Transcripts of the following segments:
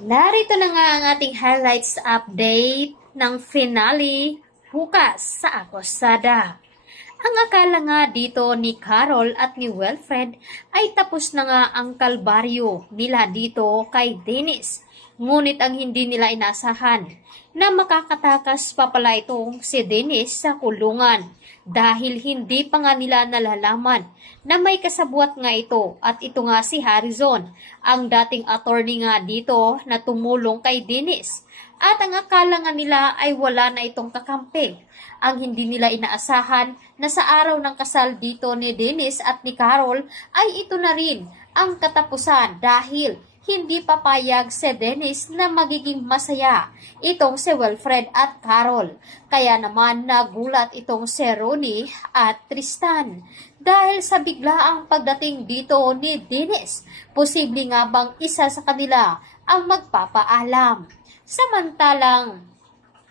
Narito na nga ang ating highlights update ng finale bukas sa Akosada. Ang akala nga dito ni Carol at ni Wilfred ay tapos na nga ang kalbaryo nila dito kay Dennis. Ngunit ang hindi nila inasahan na makakatakas pa pala itong si Dennis sa kulungan dahil hindi pa nga nila nalalaman na may kasabwat nga ito at ito nga si Harrison, ang dating attorney nga dito na tumulong kay Dennis. At ang akala nga nila ay wala na itong kakampi. Ang hindi nila inaasahan na sa araw ng kasal dito ni Dennis at ni Carol ay ito na rin ang katapusan dahil hindi papayag si Dennis na magiging masaya itong si Wilfred at Carol. Kaya naman nagulat itong si Ronnie at Tristan dahil sa biglaang pagdating dito ni Dennis. Posible nga bang isa sa kanila ang magpapaalam? Samantalang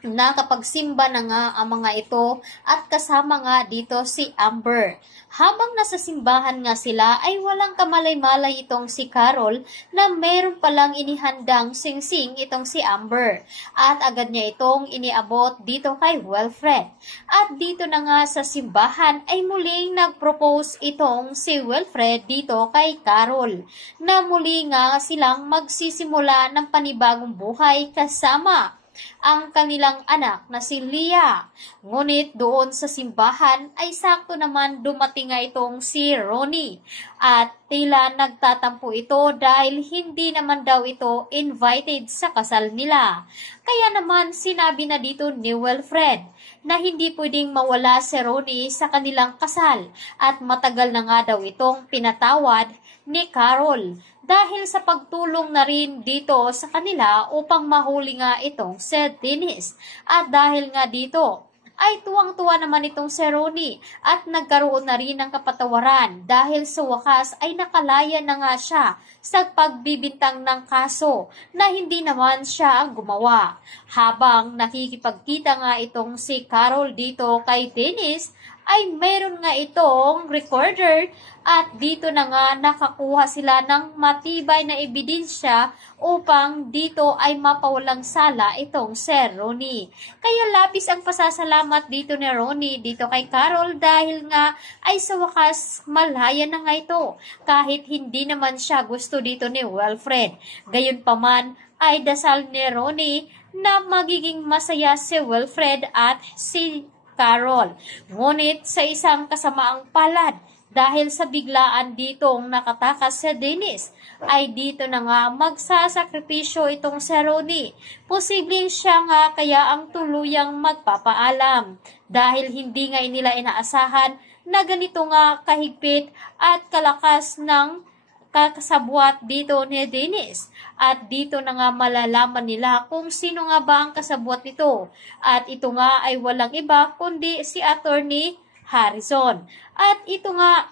nakapagsimba na nga ang mga ito at kasama nga dito si Amber. Habang nasa simbahan nga sila ay walang kamalay-malay itong si Carol na meron palang inihandang singsing itong si Amber. At agad niya itong iniabot dito kay Wilfred. At dito na nga sa simbahan ay muling nag-propose itong si Wilfred dito kay Carol na muli nga silang magsisimula ng panibagong buhay kasama ang kanilang anak na si Leah. Ngunit doon sa simbahan ay sakto naman dumating nga itong si Ronnie at tila nagtatampo ito dahil hindi naman daw ito invited sa kasal nila. Kaya naman sinabi na dito ni Wilfred na hindi pwedeng mawala si Ronnie sa kanilang kasal at matagal na nga daw itong pinatawad ni Carol dahil sa pagtulong na rin dito sa kanila upang mahuli nga itong si Dennis. At dahil nga dito ay tuwang-tuwa naman itong si Ronnie at nagkaroon na rin ng kapatawaran dahil sa wakas ay nakalaya na nga siya sa pagbibintang ng kaso na hindi naman siya ang gumawa. Habang nakikipagkita nga itong si Carol dito kay Dennis ay meron nga itong recorder at dito na nga nakakuha sila ng matibay na ebidensya upang dito ay mapawalang sala itong si Ronnie. Kaya labis ang pasasalamat dito ni Ronnie dito kay Carol dahil nga ay sa wakas malaya na nga ito kahit hindi naman siya gusto dito ni Wilfred. Gayunpaman ay dasal ni Ronnie na magiging masaya si Wilfred at si Carol. Ngunit sa isang kasamaang palad dahil sa biglaan ditong nakatakas si Dennis ay dito na nga magsasakripisyo itong si Ronnie. Posibleng siya nga kaya ang tuluyang magpapaalam dahil hindi nga nila inaasahan na ganito nga kahigpit at kalakas ng kasabwat dito ni Dennis. At dito na nga malalaman nila kung sino nga ba ang kasabwat nito. At ito nga ay walang iba kundi si Attorney Harrison. At ito nga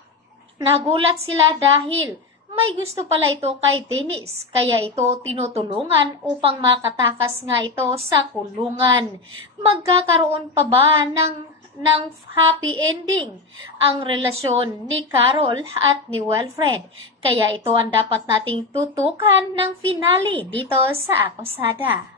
nagulat sila dahil may gusto pala ito kay Dennis. Kaya ito tinutulungan upang makatakas nga ito sa kulungan. Magkakaroon pa ba ng happy ending ang relasyon ni Carol at ni Wilfred? Kaya ito ang dapat nating tutukan ng finale dito sa Akosada.